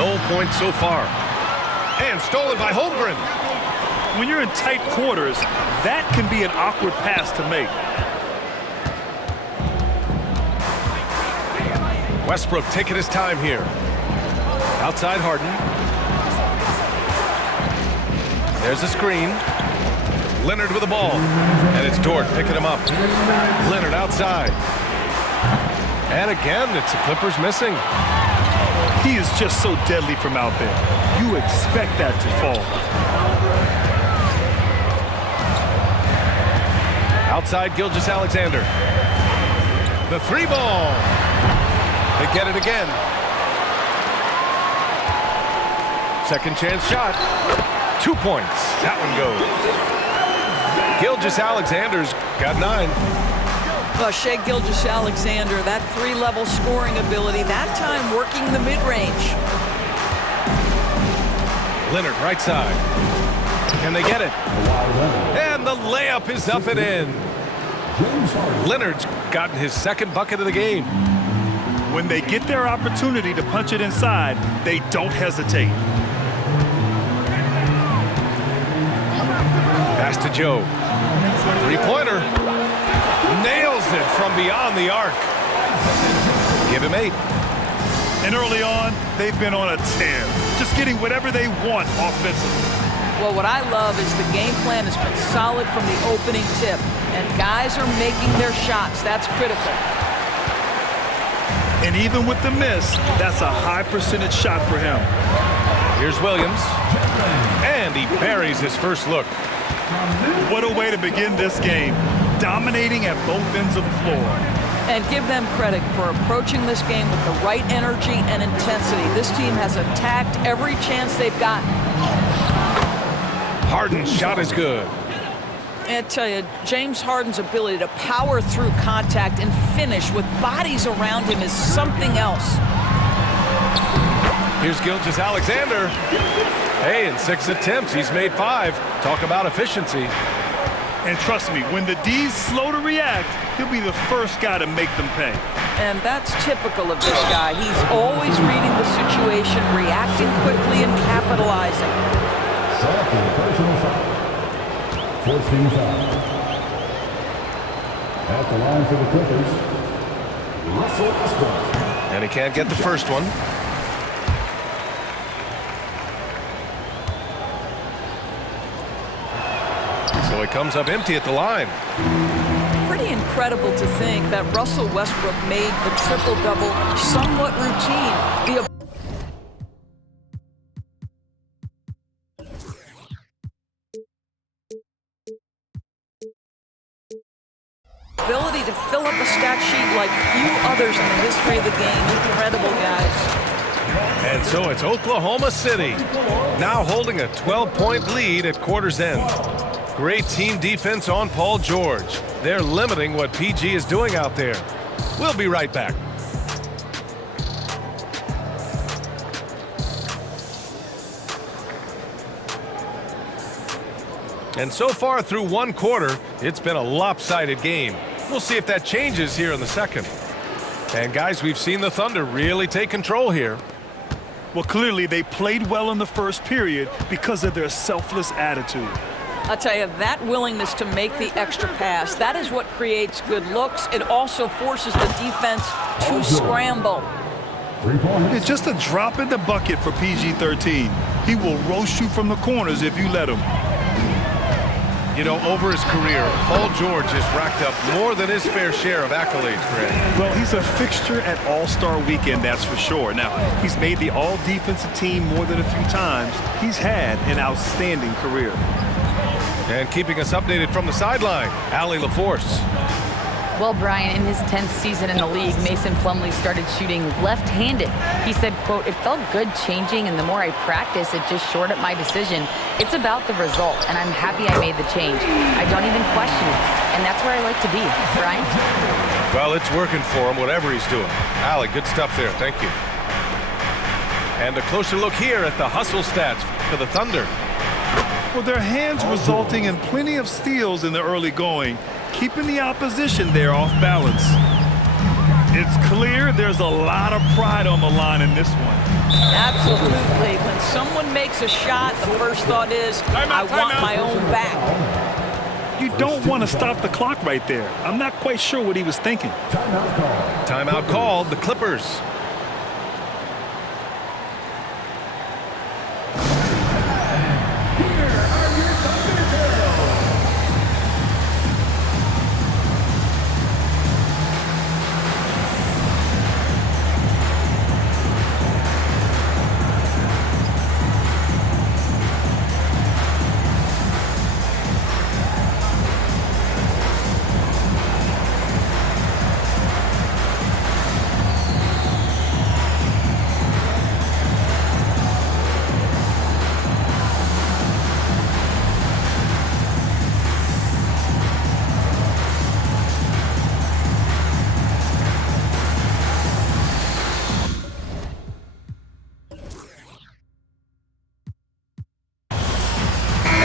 No points so far. And stolen by Holmgren. When you're in tight quarters, that can be an awkward pass to make. Westbrook taking his time here. Outside Harden. There's a screen. Leonard with the ball. And it's Dort picking him up. Leonard outside. And again, it's the Clippers missing. He is just so deadly from out there. You expect that to fall. Outside Gilgeous-Alexander. The three ball. They get it again. Second chance shot. 2 points. That one goes. Gilgeous-Alexander's got 9. Well, Shai Gilgeous-Alexander, that three-level scoring ability, that time working the mid-range. Leonard right side. Can they get it? And the layup is up and in. Leonard's gotten his second bucket of the game. When they get their opportunity to punch it inside, they don't hesitate. Pass to Joe. Three-pointer. Nails it from beyond the arc. Give him 8. And early on, they've been on a tear, just getting whatever they want offensively. Well, what I love is the game plan has been solid from the opening tip, and guys are making their shots. That's critical. And even with the miss, that's a high percentage shot for him. Here's Williams. And he buries his first look. What a way to begin this game. Dominating at both ends of the floor. And give them credit for approaching this game with the right energy and intensity. This team has attacked every chance they've gotten. Harden's shot is good. And I tell you, James Harden's ability to power through contact and finish with bodies around him is something else. Here's Gilgeous-Alexander. Hey, in 6 attempts, he's made 5. Talk about efficiency. And trust me, when the D's slow to react, he'll be the first guy to make them pay. And that's typical of this guy. He's always reading the situation, reacting quickly, and capitalizing. Second personal foul. 14 foul. At the line for the Clippers, Russell Westbrook. And he can't get the first one. So he comes up empty at the line. Pretty incredible to think that Russell Westbrook made the triple-double somewhat routine. The ability to fill up a stat sheet like few others in the history of the game. Incredible, guys. And so it's Oklahoma City, now holding a 12-point lead at quarter's end. Great team defense on Paul George. They're limiting what PG is doing out there. We'll be right back. And so far through one quarter, it's been a lopsided game. We'll see if that changes here in the second. And guys, we've seen the Thunder really take control here. Well, clearly they played well in the first period because of their selfless attitude. I'll tell you, that willingness to make the extra pass, that is what creates good looks. It also forces the defense to scramble. It's just a drop in the bucket for PG-13. He will roast you from the corners if you let him. You know, over his career, Paul George has racked up more than his fair share of accolades, Grant. Well, he's a fixture at All-Star Weekend, that's for sure. Now, he's made the All-Defensive Team more than a few times. He's had an outstanding career. And keeping us updated from the sideline, Allie LaForce. Well, Brian, in his 10th season in the league, Mason Plumlee started shooting left-handed. He said, quote, "It felt good changing, and the more I practice, it just shored up my decision. It's about the result, and I'm happy I made the change. I don't even question it, and that's where I like to be." Brian? Well, it's working for him, whatever he's doing. Allie, good stuff there. Thank you. And a closer look here at the hustle stats for the Thunder. Well, their hands resulting in plenty of steals in the early going, keeping the opposition there off balance. It's clear there's a lot of pride on the line in this one. Absolutely. When someone makes a shot, the first thought is, I want my own back. You don't want to stop the clock right there. I'm not quite sure what he was thinking. Timeout called, the Clippers.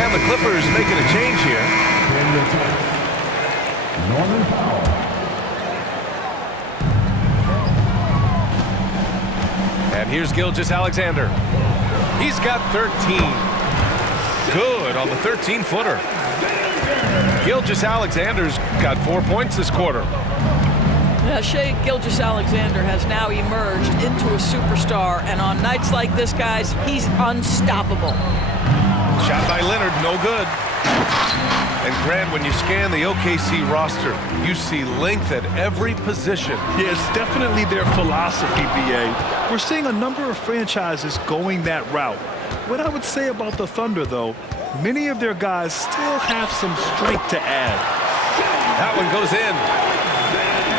The Clippers making a change here. Norman Powell. And here's Gilgeous-Alexander. He's got 13. Good on the 13-footer. Gilgeous-Alexander's got 4 points this quarter. Now, Shai Gilgeous-Alexander has now emerged into a superstar, and on nights like this, guys, he's unstoppable. Shot by Leonard, no good. And Grant, when you scan the OKC roster, you see length at every position. Yeah, it's definitely their philosophy, BA. We're seeing a number of franchises going that route. What I would say about the Thunder, though, many of their guys still have some strength to add. That one goes in.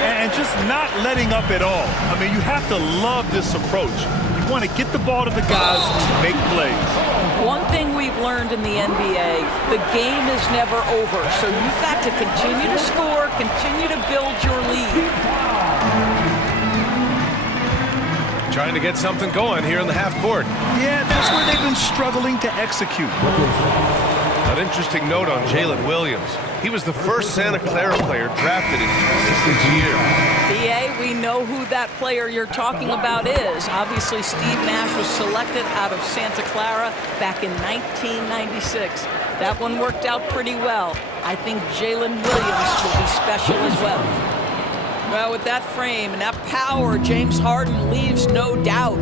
And just not letting up at all. I mean, you have to love this approach. You want to get the ball to the guys who make plays. One thing we've learned in the NBA, the game is never over. So you've got to continue to score, continue to build your lead. Trying to get something going here in the half court. Yeah, that's where they've been struggling to execute. An interesting note on Jalen Williams. He was the first Santa Clara player drafted in 26 years. BA, we know who that player you're talking about is. Obviously, Steve Nash was selected out of Santa Clara back in 1996. That one worked out pretty well. I think Jalen Williams will be special as well. Well, with that frame and that power, James Harden leaves no doubt.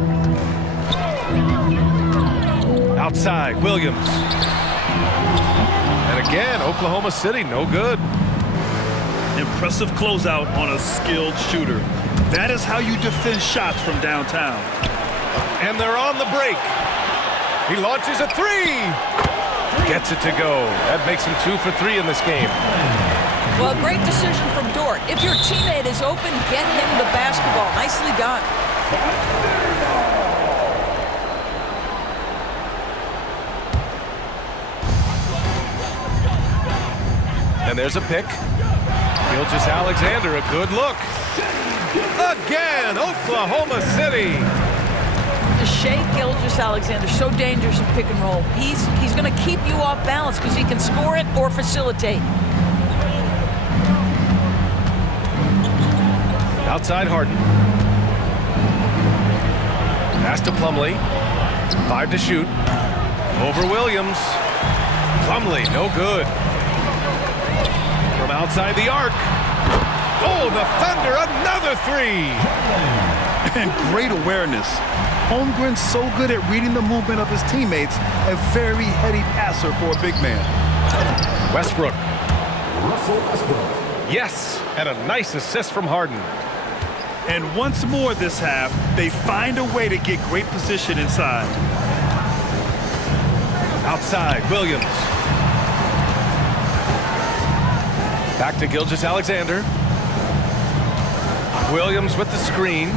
Outside, Williams. And again, Oklahoma City, no good. Impressive closeout on a skilled shooter. That is how you defend shots from downtown. And they're on the break. He launches a three. Gets it to go. That makes him 2 for 3 in this game. Well, great decision from Dort. If your teammate is open, get him the basketball. Nicely done. And there's a pick. Gilgeous-Alexander, a good look. Again, Oklahoma City. Shai Gilgeous-Alexander, so dangerous in pick and roll. He's going to keep you off balance because he can score it or facilitate. Outside Harden. Pass to Plumlee. 5 to shoot. Over Williams. Plumlee, no good. From outside the arc. Oh, the Thunder, another three. And great awareness. Holmgren's so good at reading the movement of his teammates. A very heady passer for a big man. Westbrook. Russell Westbrook. Yes, and a nice assist from Harden. And once more this half, they find a way to get great position inside. Outside, Williams. Back to Gilgeous-Alexander. Williams with the screen.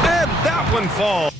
And that one falls.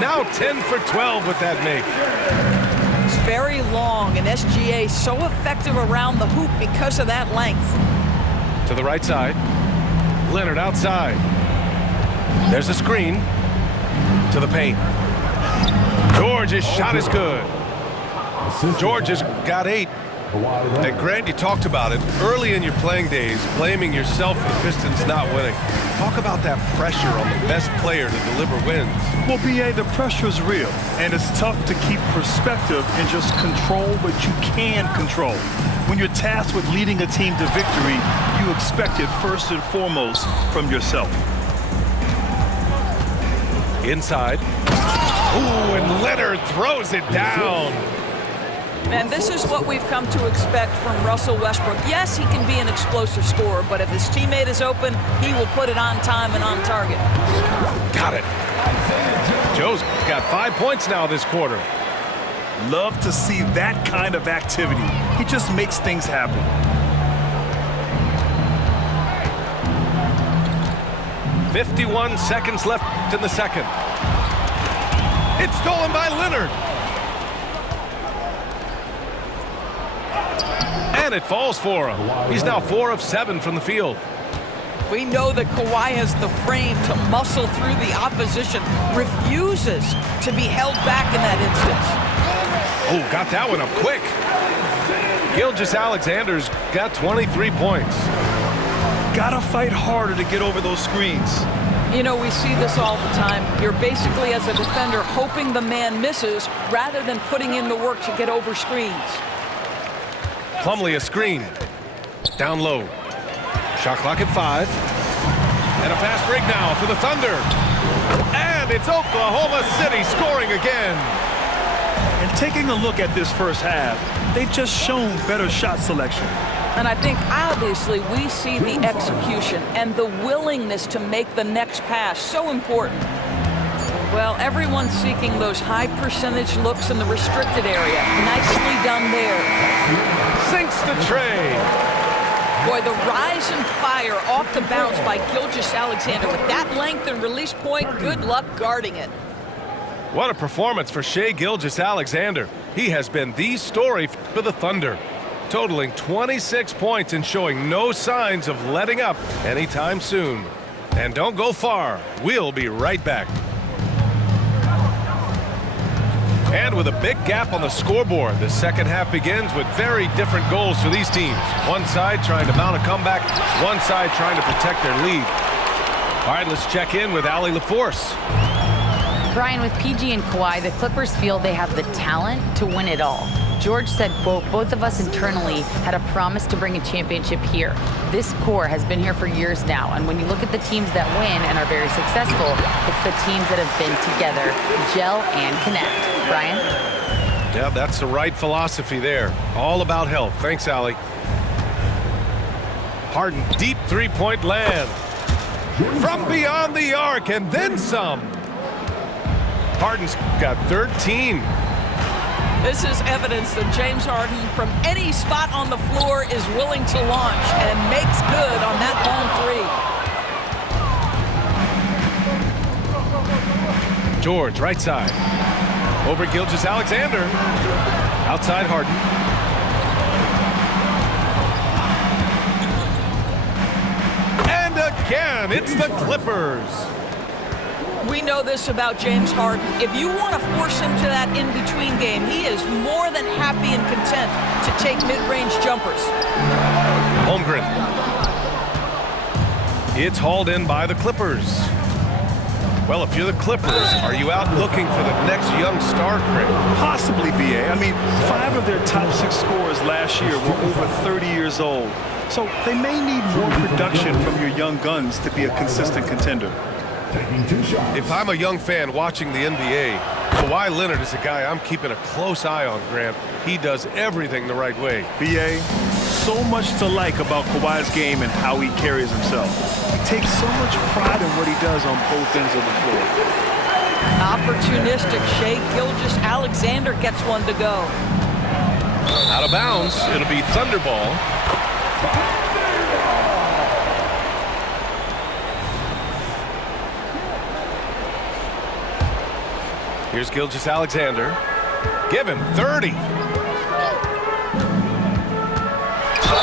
Now 10 for 12 with that make. It's very long, and SGA so effective around the hoop because of that length. To the right side. Leonard outside. There's a screen. To the paint. George's shot is good. George has got 8. And Grant, you talked about it early in your playing days, blaming yourself for the Pistons not winning. Talk about that pressure on the best player to deliver wins. Well, B.A., the pressure is real, and it's tough to keep perspective and just control what you can control. When you're tasked with leading a team to victory, you expect it first and foremost from yourself. Inside. Ooh, and Leonard throws it down. And this is what we've come to expect from Russell Westbrook. Yes, he can be an explosive scorer, but if his teammate is open, he will put it on time and on target. Got it. Joe's got 5 points now this quarter. Love to see that kind of activity. He just makes things happen. .51 seconds left in the second. It's stolen by Leonard. And it falls for him. He's now 4 of 7 from the field. We know that Kawhi has the frame to muscle through the opposition, refuses to be held back in that instance. Oh, got that one up quick. Gilgeous-Alexander's got 23 points. Gotta fight harder to get over those screens. You know, we see this all the time. You're basically, as a defender, hoping the man misses rather than putting in the work to get over screens. Plumlee a screen. Down low. Shot clock at 5. And a fast break now for the Thunder. And it's Oklahoma City scoring again. And taking a look at this first half, they've just shown better shot selection. And I think, obviously, we see the execution and the willingness to make the next pass so important. Well, everyone's seeking those high percentage looks in the restricted area. Nicely done there. Sinks the tray. Boy, the rise and fire off the bounce by Gilgeous-Alexander. With that length and release point, good luck guarding it. What a performance for Shai Gilgeous-Alexander. He has been the story for the Thunder, totaling 26 points and showing no signs of letting up anytime soon. And don't go far. We'll be right back. And with a big gap on the scoreboard, the second half begins with very different goals for these teams. One side trying to mount a comeback, one side trying to protect their lead. All right, let's check in with Allie LaForce. Brian, with PG and Kawhi, the Clippers feel they have the talent to win it all. George said, quote, both of us internally had a promise to bring a championship here. This core has been here for years now, and when you look at the teams that win and are very successful, it's the teams that have been together, gel and connect. Brian? Yeah, that's the right philosophy there. All about health. Thanks, Allie. Harden, deep three-point land. From beyond the arc, and then some. Harden's got 13. This is evidence that James Harden, from any spot on the floor, is willing to launch and makes good on that long 3. George, right side. Over Gilgeous-Alexander. Outside Harden. And again, it's the Clippers. We know this about James Harden. If you want to force him to that in-between game, he is more than happy and content to take mid-range jumpers. Holmgren. It's hauled in by the Clippers. Well, if you're the Clippers, are you out looking for the next young star, Grant? Possibly, B.A. I mean, 5 of their top 6 scorers last year were over 30 years old. So they may need more production from your young guns to be a consistent contender. If I'm a young fan watching the NBA, Kawhi Leonard is a guy I'm keeping a close eye on, Grant. He does everything the right way. B.A., so much to like about Kawhi's game and how he carries himself. He takes so much pride in what he does on both ends of the floor. Opportunistic Shai Gilgeous-Alexander gets one to go. Out of bounds, it'll be Thunder ball. Here's Gilgeous-Alexander. Give him 30.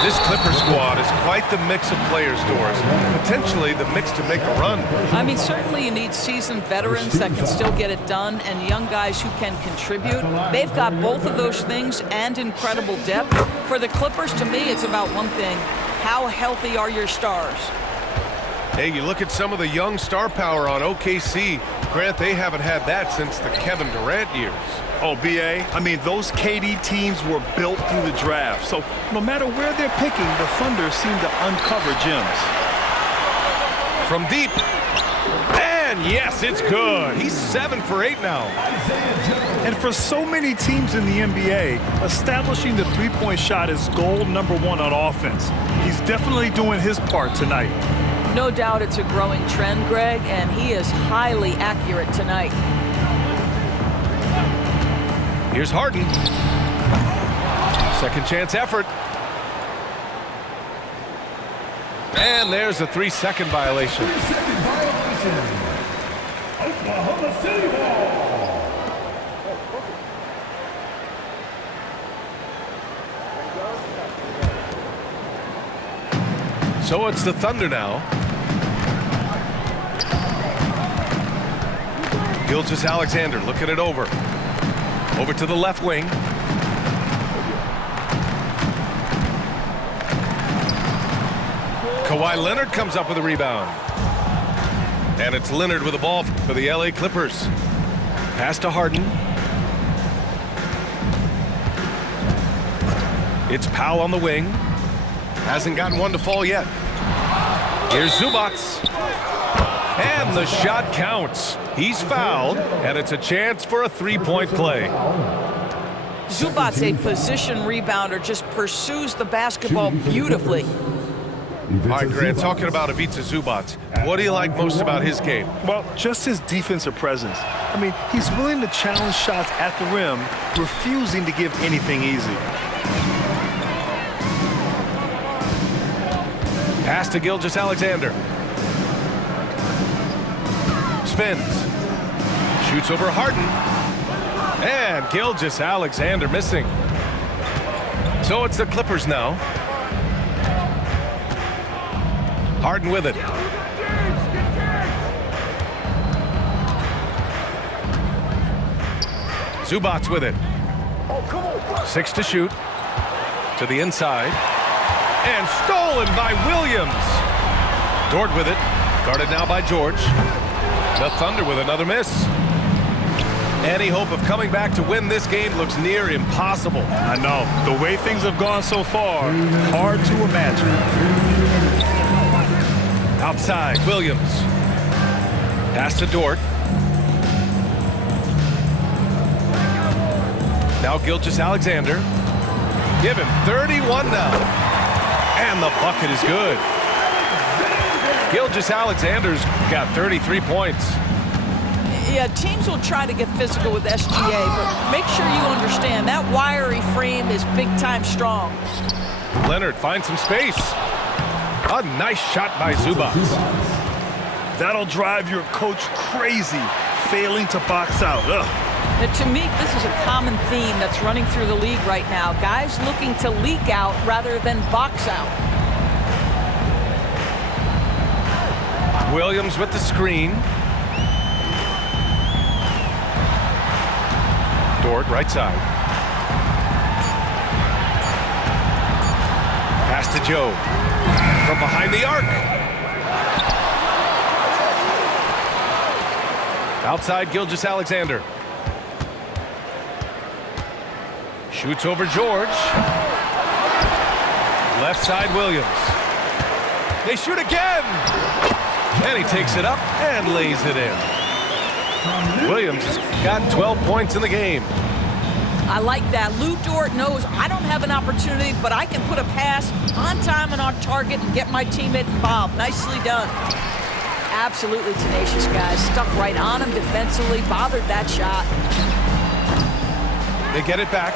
This Clipper squad is quite the mix of players, Doris. Potentially the mix to make a run. I mean, certainly you need seasoned veterans that can still get it done and young guys who can contribute. They've got both of those things and incredible depth. For the Clippers, to me, it's about one thing. How healthy are your stars? Hey, you look at some of the young star power on OKC. Grant, they haven't had that since the Kevin Durant years. Oh, B.A., I mean, those KD teams were built through the draft. So no matter where they're picking, the Thunder seem to uncover gems. From deep. And yes, it's good. He's 7 for 8 now. And for so many teams in the NBA, establishing the three-point shot is goal number 1 on offense. He's definitely doing his part tonight. No doubt it's a growing trend, Greg, and he is highly accurate tonight. Here's Harden. Second chance effort. And there's a 3-second violation. 3-second violation. Oklahoma City ball. So it's the Thunder now. Gilgeous-Alexander looking it over. Over to the left wing. Kawhi Leonard comes up with a rebound. And it's Leonard with the ball for the LA Clippers. Pass to Harden. It's Powell on the wing. Hasn't gotten one to fall yet. Here's Zubac. And the shot counts. He's fouled, and it's a chance for a three-point play. Zubac, a position rebounder, just pursues the basketball beautifully. All right, Grant, talking about Ivica Zubac, what do you like most about his game? Well, just his defensive presence. I mean, he's willing to challenge shots at the rim, refusing to give anything easy. Pass to Gilgeous-Alexander. Spins. Shoots over Harden. And Gilgeous-Alexander missing. So it's the Clippers now. Harden with it. Zubac with it. 6 to shoot. To the inside. And stolen by Williams. Dort with it. Guarded now by George. The Thunder with another miss. Any hope of coming back to win this game looks near impossible. I know. The way things have gone so far, hard to imagine. Outside, Williams. Pass to Dort. Now Gilgeous-Alexander. Give him 31 now. And the bucket is good. Gilgeous-Alexander's got 33 points. Yeah, teams will try to get physical with SGA, but make sure you understand that wiry frame is big-time strong. Leonard finds some space. A nice shot by Zubac. That'll drive your coach crazy, failing to box out. Ugh. Now, to me, this is a common theme that's running through the league right now. Guys looking to leak out rather than box out. Williams with the screen. Dort, right side. Pass to Joe. From behind the arc. Outside, Gilgeous-Alexander. Shoots over George. Left side, Williams. They shoot again. And he takes it up and lays it in. Williams has got 12 points in the game. I like that. Lou Dort knows I don't have an opportunity, but I can put a pass on time and on target and get my teammate involved. Nicely done. Absolutely tenacious, guys. Stuck right on him defensively, bothered that shot. They get it back.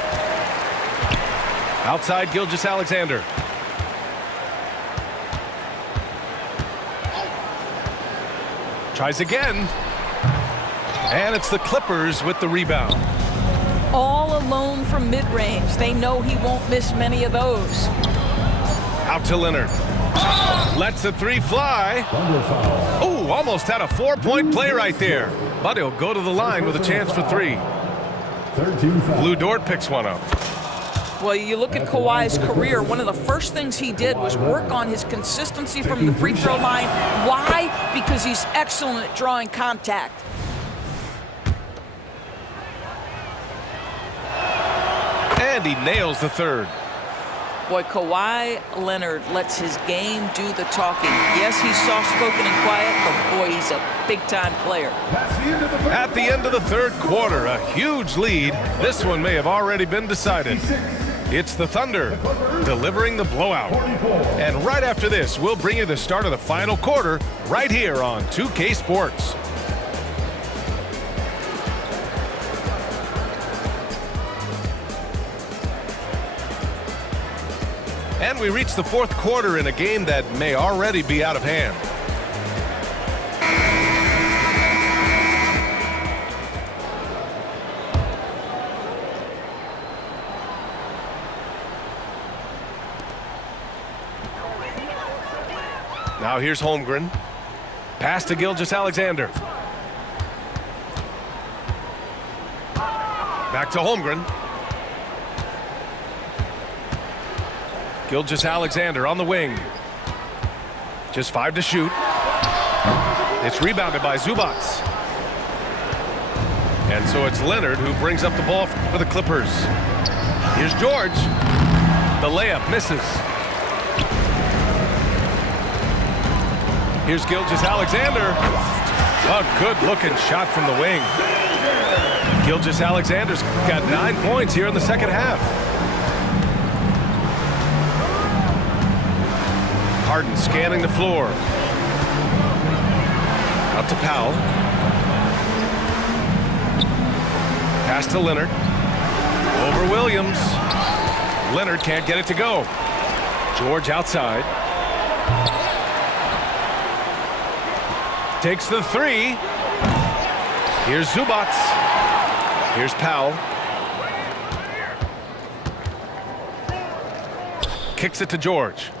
Outside, Gilgeous-Alexander. Tries again. And it's the Clippers with the rebound. All alone from mid-range. They know he won't miss many of those. Out to Leonard. Lets the three fly. Oh, almost had a 4-point play right there. But he'll go to the line with a chance for three. Lou Dort picks one up. Well, you look at Kawhi's career, one of the first things he did was work on his consistency from the free throw line. Why? Because he's excellent at drawing contact. And he nails the third. Boy, Kawhi Leonard lets his game do the talking. Yes, he's soft-spoken and quiet, but boy, he's a big-time player. At the end of the third quarter, a huge lead. This one may have already been decided. It's the Thunder delivering the blowout. And right after this, we'll bring you the start of the final quarter right here on 2K Sports. And we reach the fourth quarter in a game that may already be out of hand. Now here's Holmgren. Pass to Gilgeous-Alexander. Back to Holmgren. Gilgeous-Alexander on the wing. Just 5 to shoot. It's rebounded by Zubac. And so it's Leonard who brings up the ball for the Clippers. Here's George. The layup misses. Here's Gilgeous-Alexander. A good-looking shot from the wing. Gilgeous-Alexander's got 9 points here in the second half. Harden scanning the floor. Out to Powell. Pass to Leonard. Over Williams. Leonard can't get it to go. George outside. Takes the three. Here's Zubac. Here's Powell. Kicks it to George.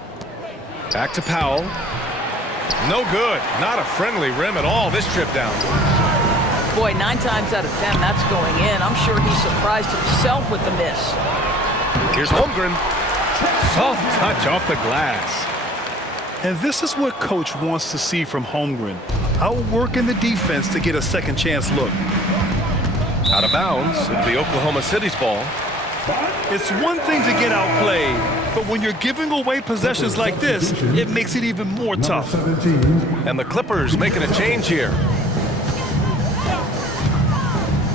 Back to Powell. No good. Not a friendly rim at all this trip down. Boy, 9 times out of 10, that's going in. I'm sure he surprised himself with the miss. Here's Holmgren. Soft touch off the glass. And this is what Coach wants to see from Holmgren. Outworking the defense to get a second chance look. Out of bounds. It'll be Oklahoma City's ball. It's one thing to get outplayed, but when you're giving away possessions like this, it makes it even more tough. And the Clippers making a change here.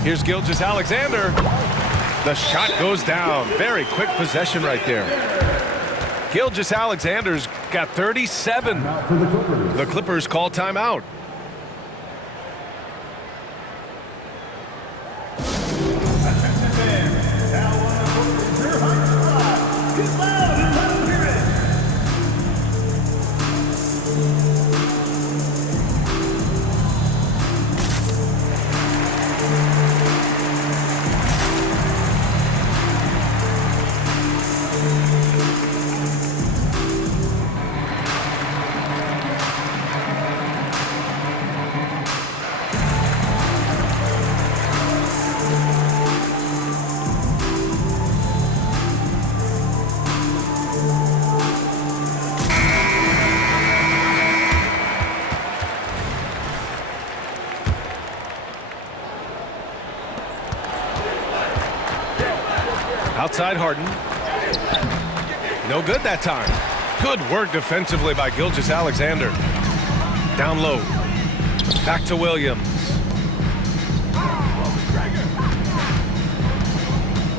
Here's Gilgeous-Alexander. The shot goes down. Very quick possession right there. Gilgeous-Alexander's got 37. The Clippers call timeout. Outside Harden. No good that time. Good work defensively by Gilgeous-Alexander. Down low. Back to Williams.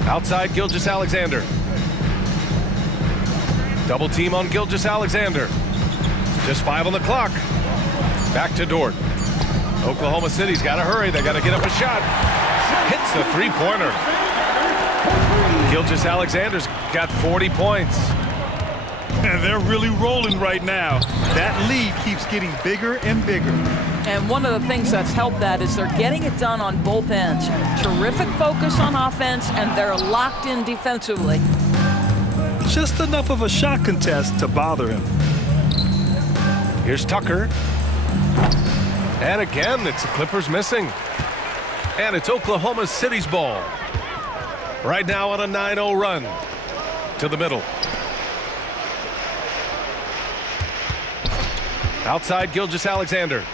Outside Gilgeous-Alexander. Double team on Gilgeous-Alexander. Just 5 on the clock. Back to Dort. Oklahoma City's got to hurry. They got to get up a shot. Hits the three-pointer. Gilgeous-Alexander's got 40 points. And They're really rolling right now. That lead keeps getting bigger and bigger. And one of the things that's helped that is they're getting it done on both ends. Terrific focus on offense, and they're locked in defensively. Just enough of a shot contest to bother him. Here's Tucker. And again, it's the Clippers missing. And it's Oklahoma City's ball. Right now on a 9-0 run. To the middle. Outside, Gilgeous-Alexander.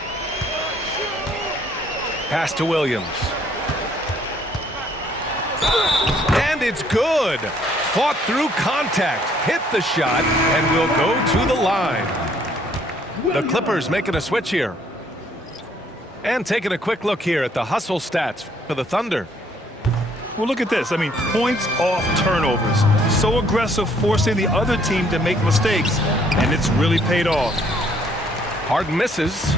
Pass to Williams. And it's good. Fought through contact. Hit the shot and will go to the line. The Clippers making a switch here. And taking a quick look here at the hustle stats for the Thunder. Well, look at this. I mean, points off turnovers. So aggressive, forcing the other team to make mistakes. And it's really paid off. Harden misses.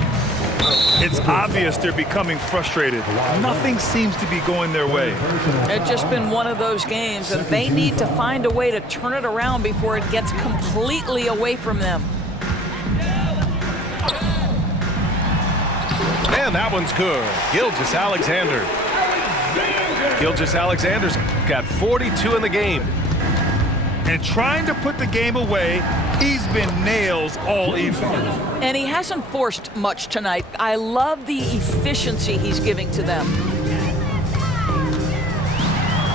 It's obvious they're becoming frustrated. Nothing seems to be going their way. It's just been one of those games, and they need to find a way to turn it around before it gets completely away from them. And that one's good. Gilgeous-Alexander. Gilgeous-Alexander's got 42 in the game. And trying to put the game away, he's been nails all evening. And he hasn't forced much tonight. I love the efficiency he's giving to them.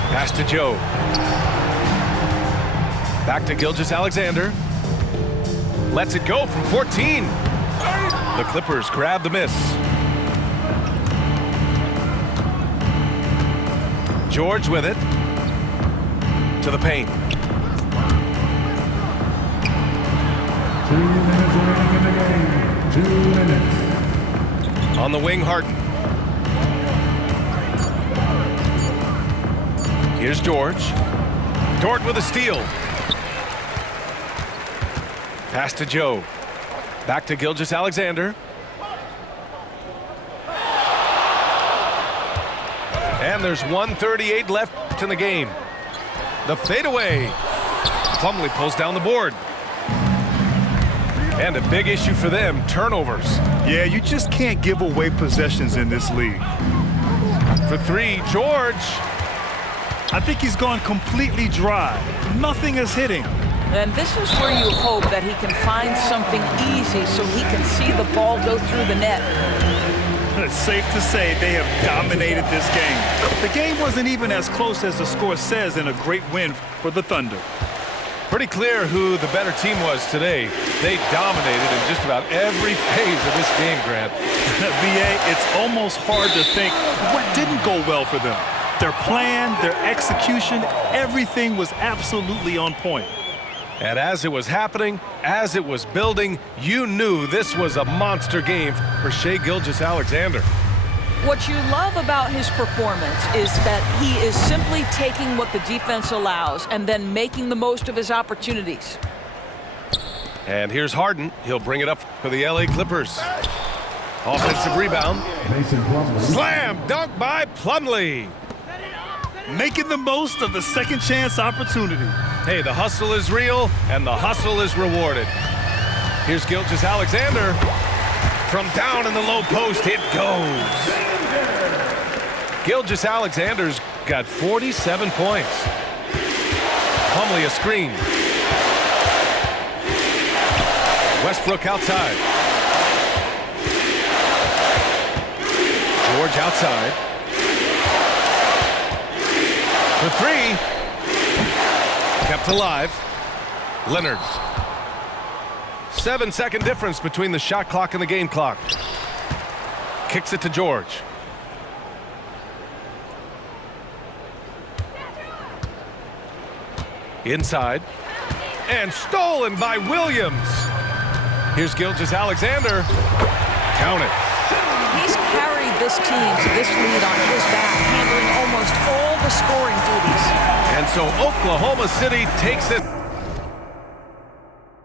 Pass to Joe. Back to Gilgeous-Alexander. Lets it go from 14. The Clippers grab the miss. George with it. To the paint. 2 minutes remaining in the game. 2 minutes. On the wing, Harden. Here's George. Dort with a steal. Pass to Joe. Back to Gilgeous-Alexander. And there's 1:38 left in the game. The fadeaway. Plumlee pulls down the board. And a big issue for them, turnovers. Yeah, you just can't give away possessions in this league. For three, George. I think he's gone completely dry. Nothing is hitting. And this is where you hope that he can find something easy so he can see the ball go through the net. It's safe to say they have dominated this game. The game wasn't even as close as the score says in a great win for the Thunder. Pretty clear who the better team was today. They dominated in just about every phase of this game, Grant. BA, it's almost hard to think what didn't go well for them. Their plan, their execution, everything was absolutely on point. And as it was happening, as it was building, you knew this was a monster game for Shai Gilgeous-Alexander. What you love about his performance is that he is simply taking what the defense allows and then making the most of his opportunities. And here's Harden. He'll bring it up for the LA Clippers. Offensive rebound. Mason Plumlee. Slam dunk by Plumlee. Making the most of the second chance opportunity. Hey, the hustle is real, and the hustle is rewarded. Here's Gilgeous-Alexander. From down in the low post, it goes. Gilgeous-Alexander's got 47 points. Plumlee a screen. Westbrook outside. George outside. For three. Kept alive. Leonard. 7-second difference between the shot clock and the game clock. Kicks it to George. Inside. And stolen by Williams. Here's Gilgeous-Alexander. Count it. He's carried this team to this lead on his back, handling almost all the scoring duties. And so Oklahoma City takes it